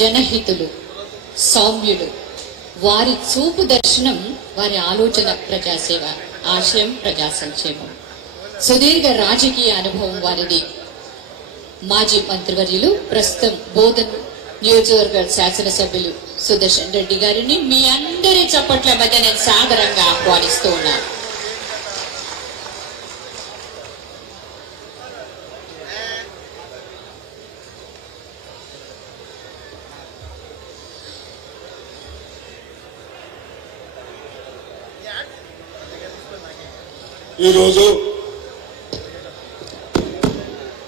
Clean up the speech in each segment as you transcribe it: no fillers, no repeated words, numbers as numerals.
జనహితులు, సౌమ్యుడు. వారి చూపు దర్శనం, వారి ఆలోచన ప్రజాసేవ, ఆశయం ప్రజా సంక్షేమం. సుదీర్ఘ రాజకీయ అనుభవం వారిది. మాజీ మంత్రివర్యులు, ప్రస్తుతం బోధన్ నియోజకవర్గ శాసనసభ్యులు సుదర్శన్ రెడ్డి గారిని మీ అందరి చప్పట్ల మధ్య నేను సాదరంగా ఆహ్వానిస్తూ ఉన్నాను. ఈరోజు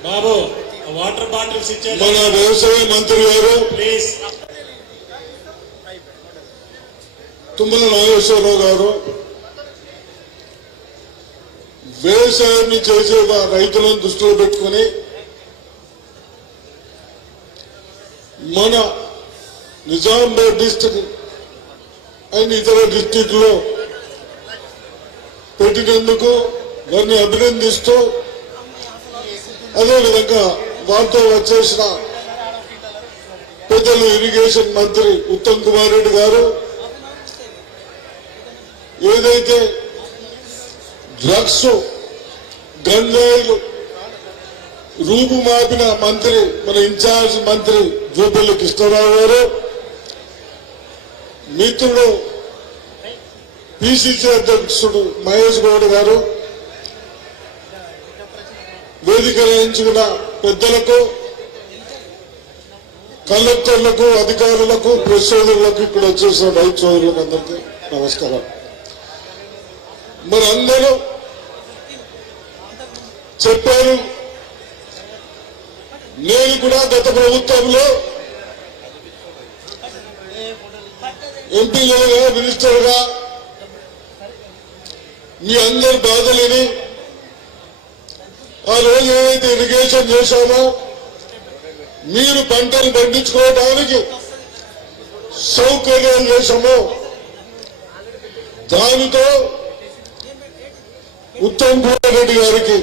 బాబు వాటర్ బాటిల్స్ ఇచ్చే మన వ్యవసాయ మంత్రి గారు ప్లీజ్ తుమ్మల నాగేశ్వరరావు గారు వ్యవసాయాన్ని చేసే రైతులను దృష్టిలో పెట్టుకుని మన నిజామాబాద్ డిస్ట్రిక్ట్ అండ్ ఇతర డిస్ట్రిక్ట్ లో పెట్టినందుకు వారిని అభినందిస్తూ, అదేవిధంగా వారితో వచ్చేసిన పెద్దలు ఇరిగేషన్ మంత్రి ఉత్తమ్ కుమార్ రెడ్డి గారు ఏదైతే డ్రగ్స్ గంజాయిలు రూపుమాపిన మంత్రి మన ఇన్ఛార్జ్ మంత్రి జూపల్లి కృష్ణారావు గారు, మిత్రుడు పిసిసి అధ్యక్షుడు మహేష్ గౌడ్ గారు, వేదిక వేయించుకున్న పెద్దలకు, కలెక్టర్లకు, అధికారులకు, ప్రెస్ సోదరులకు, ఇక్కడ వచ్చేసిన రైతు సోదరులకు అందరికీ నమస్కారం. మరి అందరూ చెప్పారు, నేను కూడా గత ప్రభుత్వంలో ఎంపీలుగా, మినిస్టర్గా మీ అందరి బాధలని ఆ రోజు ఏదైతే ఇరిగేషన్ చేశామో, మీరు పంటలు పండించుకోవడానికి సౌకర్యాలు చేశామో, దానితో ఉత్తమ్ కుమార్ రెడ్డి గారికి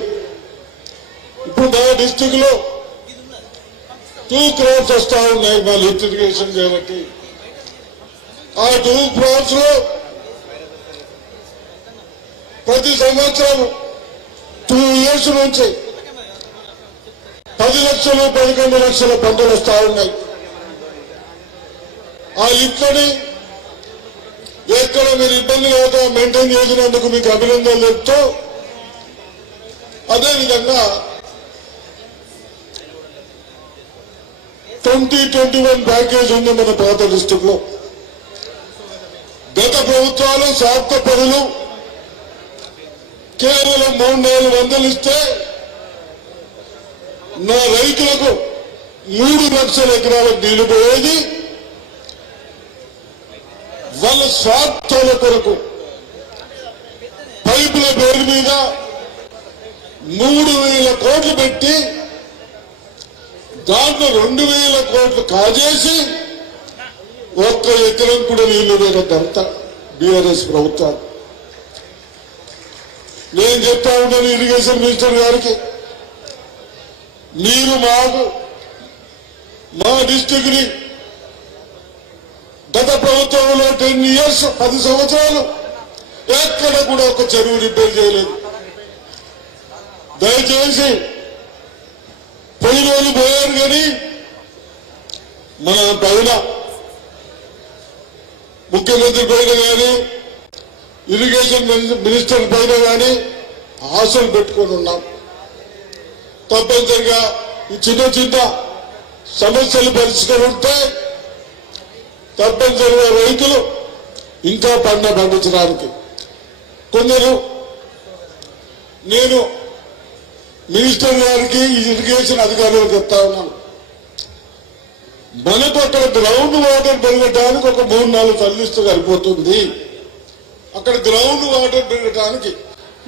ఇప్పుడు మా డిస్టిక్ లో 2 crores వస్తా ఉన్నాయి మా లిఫ్ట్ ఇరిగేషన్ చేయబట్టి. ఆ 2 crores లో ప్రతి సంవత్సరం 2 years నుంచి 10 లక్షలు 11 లక్షల పంటలు వస్తా ఉన్నాయి. ఆ లిఫ్ట్ని ఎక్కడ మీరు ఇబ్బంది లేక మెయింటైన్ చేసినందుకు మీకు అభినందనలు చెప్తూ, అదేవిధంగా 2021 ప్యాకేజ్ ఉంది మన పాత డిస్టిక్ లో. గత ప్రభుత్వాలు శాఖ పనులు కేవలం 300-400 ఇస్తే నా రైతులకు 3 లక్షల ఎకరాలకు నీళ్లు పోయేది. వాళ్ళ స్వార్థాల కొరకు పైపుల పేరు మీద 3,000 కోట్లు పెట్టి దాంట్లో 2,000 కోట్లు కాజేసి 1 ఎకరం కూడా నీళ్లు లేదంతా బీఆర్ఎస్ ప్రభుత్వం. నేను చెప్తా ఉన్నాను ఇరిగేషన్ మినిస్టర్ గారికి, మీరు మా డిస్ట్రిక్ట్ ని గత ప్రభుత్వంలో 10 years 10 సంవత్సరాలు ఎక్కడ కూడా ఒక చెరువు రిపేర్ చేయలేదు. దయచేసి పోయిన రోజు పోయారు, కానీ మన పైన ముఖ్యమంత్రి పైన కానీ ఇరిగేషన్ మినిస్టర్ పైన కానీ ఆశలు పెట్టుకొని ఉన్నాం. తప్పనిసరిగా ఈ చిన్న చిన్న సమస్యలు పరిష్కరిస్తే తప్పనిసరిగా రైతులు ఇంకా పండించడానికి. కొందరు నేను మినిస్టర్ గారికి ఇరిగేషన్ అధికారులకు చెప్తా ఉన్నాను, మనకు అక్కడ గ్రౌండ్ వాటర్ పెరగటానికి ఒక 3-4 తల్లిస్తూ సరిపోతుంది. అక్కడ గ్రౌండ్ వాటర్ పెరగటానికి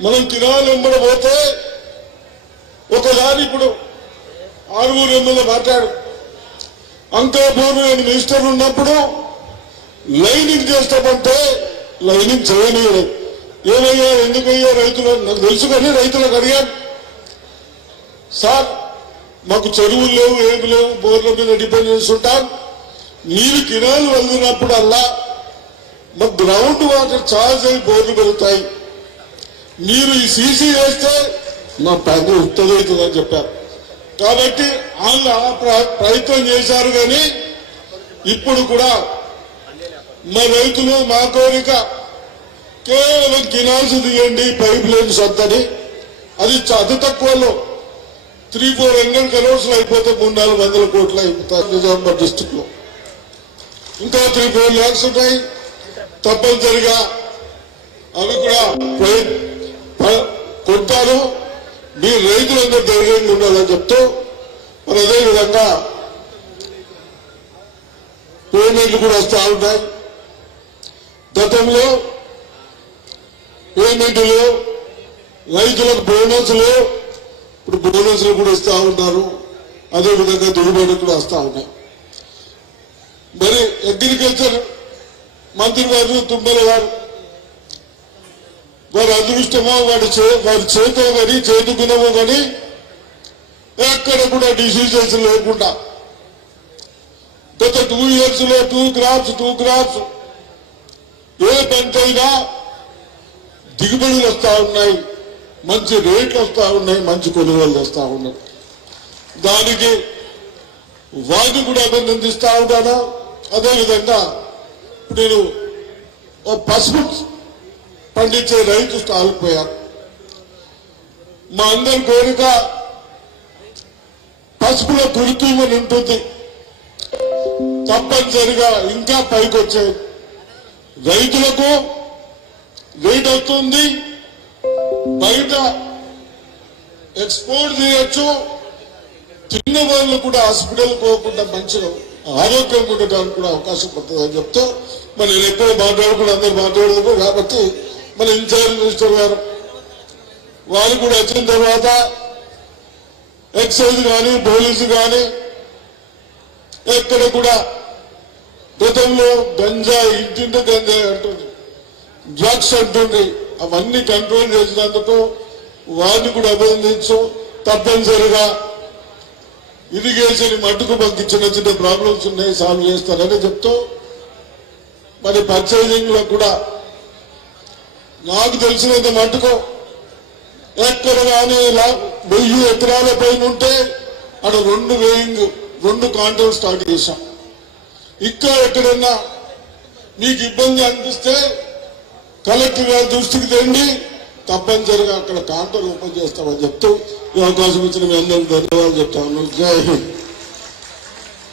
మనం కినాలు వెంబడపోతే ఒకసారి ఇప్పుడు 6 ఎమ్మెల్యే మాట్లాడు, అంకాపూర్ నేను మినిస్టర్ ఉన్నప్పుడు లైనింగ్ చేస్తామంటే లైనింగ్ చేయలేదు. ఏమయ్యా, ఎందుకయ్యా రైతులు, నాకు తెలుసు కానీ రైతులకు అడిగాను, సార్ మాకు చెరువులు లేవు, ఏమి లేవు, బోర్ల మీద డిపెండ్ చేస్తుంటాం, నీరు కినాలు వదిలినప్పుడల్లా మరి గ్రౌండ్ వాటర్ చార్జ్ అయి బోర్లు పెరుగుతాయి. మీరు ఈ సీసీ వేస్తే నా పని ఉత్తదవుతుందని చెప్పారు. కాబట్టి వాళ్ళు ఆ ప్రయత్నం చేశారు. కానీ ఇప్పుడు కూడా మా రైతులు మా కోరిక కేవలం కినాల్స్ దిగండి, పైప్ లైన్స్ వద్దని. అది అతి తక్కువలో 300-400 crores అయిపోతే 300-400 కోట్లు అయిపోతాయి నిజామాబాద్ డిస్టిక్ లో. ఇంకా 3-4 lakhs ఉంటాయి. తప్పనిసరిగా అవి కూడా కొంటారు. మీ రైతులందరూ ధైర్యంగా ఉండాలని చెప్తూ మరి అదేవిధంగా పేమెంట్లు కూడా వస్తూ ఉంటాయి. గతంలో పేమెంట్లు రైతులకు బోనస్లు, ఇప్పుడు బోనస్లు కూడా ఇస్తా ఉన్నారు. అదేవిధంగా దిగుబడి కూడా వస్తా ఉన్నాయి. మరి అగ్రికల్చర్ మంత్రి గారు తుమ్మల గారు వారి అదృష్టమో వారి చేతో కానీ చేతి గుణమో కానీ ఎక్కడ కూడా డిసీజెస్ లేకుండా గత 2 years లో 2 crops ఏ పంట అయినా దిగుబడులు వస్తా ఉన్నాయి, మంచి రేట్లు వస్తా ఉన్నాయి, మంచి కొనుగోలు వస్తా ఉన్నాయి. దానికి వారిని కూడా అభినందిస్తా ఉంటాను. అదేవిధంగా నేను పసుపు పండించే రైతు ఆగిపోయారు. మా అందరి కోరిక పసుపులో గుర్తుమని ఉంటుంది. తప్పనిసరిగా ఇంకా పైకి వచ్చే రైతులకు రేట్ వస్తుంది, బయట ఎక్స్పోర్ట్ చేయొచ్చు. చిన్న వాళ్ళు కూడా హాస్పిటల్ పోకుండా మంచిగా ఆరోగ్యంగా ఉండడానికి కూడా అవకాశం పడుతుందని చెప్తూ మరి నేను ఎక్కడ మాట్లాడకుండా అందరూ మాట్లాడదు. కాబట్టి మన ఇన్ఛార్జ్ మినిస్టర్ గారు వారు కూడా వచ్చిన తర్వాత ఎక్సైజ్ కానీ పోలీసు కానీ ఎక్కడ కూడా గతంలో గంజాయి ఇంటింటి గంజాయి అంటుంది, డ్రగ్స్ అంటుంది, అవన్నీ కంట్రోల్ చేసినందుకు వారిని కూడా అభినందించు. తప్పనిసరిగా ఇరిగేషన్ మట్టుకు మాకు చిన్న ప్రాబ్లమ్స్ ఉన్నాయి, సాల్వ్ చేస్తారని చెప్తూ మరి పర్చేజింగ్ లో కూడా నాకు తెలిసినంత మట్టుకు ఎక్కడ కానీ 1000 ఎకరాల పైన ఉంటే అక్కడ 2 కాంట్రాక్ట్ స్టార్ట్ చేశాం. ఇంకా ఎక్కడన్నా మీకు ఇబ్బంది అనిపిస్తే కలెక్టర్ గారి దృష్టికి తెండి, తప్పనిసరిగా అక్కడ కాంట్రాక్ట్ ఓపెన్ చేస్తామని చెప్తూ ఈ అవకాశం ఇచ్చిన మీ అందరికీ ధన్యవాదాలు చెప్తాను. జై హింద్.